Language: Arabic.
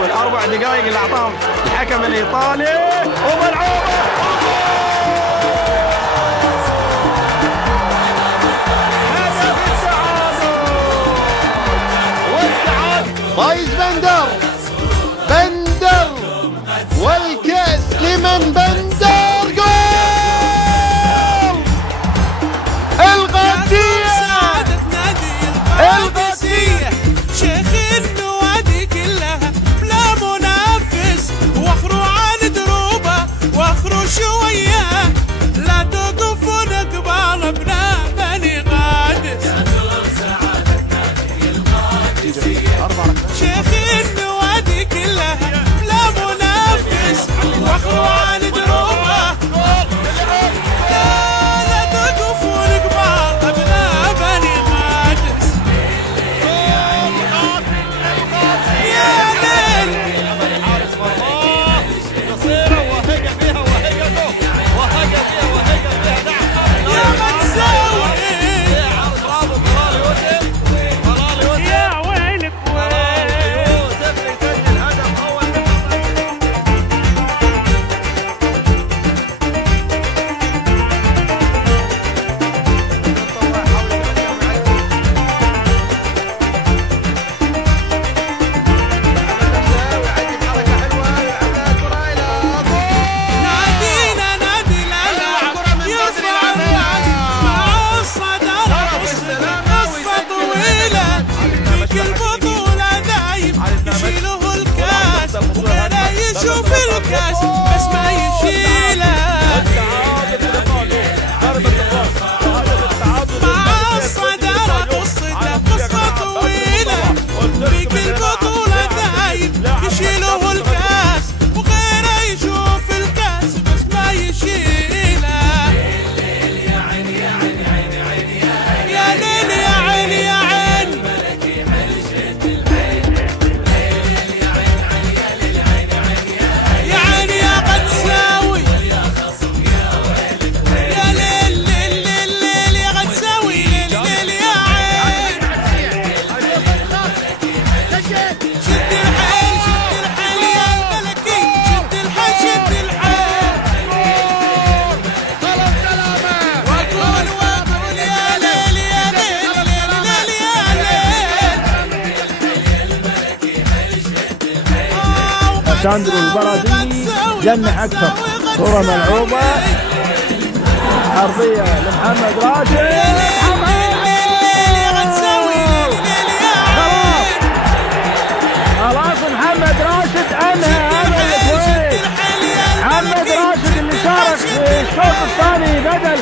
والاربع دقائق اللي اعطاهم الحكم الايطالي وملعوبه هدف التعادل والتعادل. فايز بندر والكاس لمن بندر. جول القادسية شيخ النوادي كلها بلا منافس، واخروا عن دروبه واخروا شويه، لا توقفوا نقبال ابناء بني قادس. شيخ النوادي كلها بلا منافس، واخروا عن دروبه، لا توقفوا نقبال ابناء بني قادس. شوف الكاس بس ما يشيله، مع الصدارة قصة طويلة، فيك البطولة دايم يشيله الكاس، وغيره يشوف الكاس بس ما يشيله. يا ليل يا عين يا عين ساندرو البرازيلي جنح اكثر. كرة ملعوبة عرضية لمحمد راشد. خلاص محمد راشد انهى هذا الفوز. محمد راشد اللي شارك في الشوط الثاني بدل